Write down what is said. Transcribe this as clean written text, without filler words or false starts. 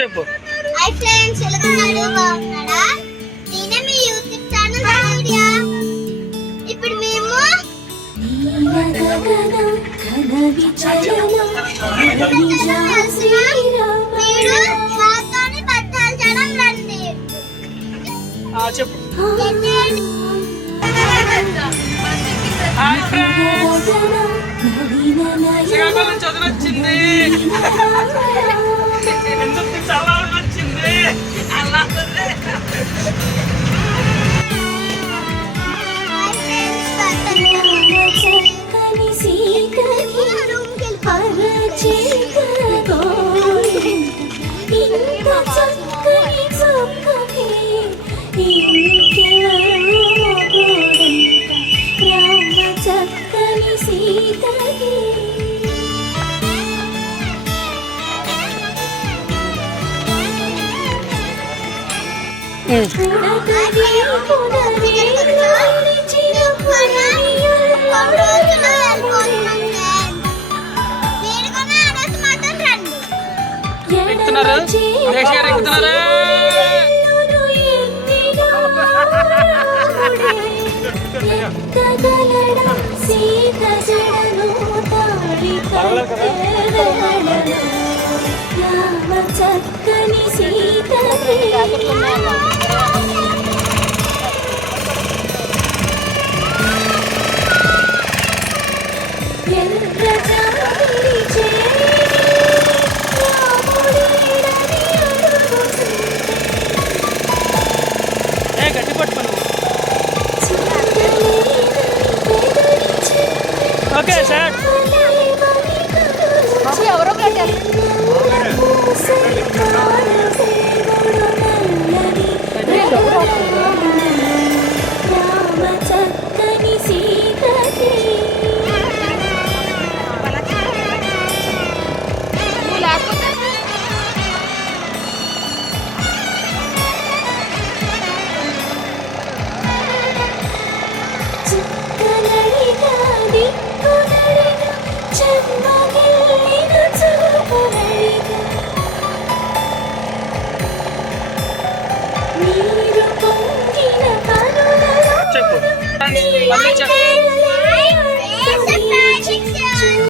చెప్పు. Hi friends, ఎలా ఉన్నారు? బాగున్నారా? నేనే మీ యూట్యూబ్ ఛానల్ సూర్య. ఇప్పుడు మేము చెప్పు. హాయ్ ఫ్రెండ్స్, శ్రీకాకుళం చదువునొచ్చింది. ఎందుకు చాలా నచ్చింది అలా ఎక్కుతున్నారు. సురేష్ గారు ఎక్కుతున్నారు. చక్కని సీత గట్టి పట్టుకోండి. Okay sir. ఎవరో చక్కని సీతకి చుక్కలడిగా దిక్కులడిగా చెమ్మగిల్లిన చూపులడిగా నీరు పొంగిన కనులలో చెప్పు.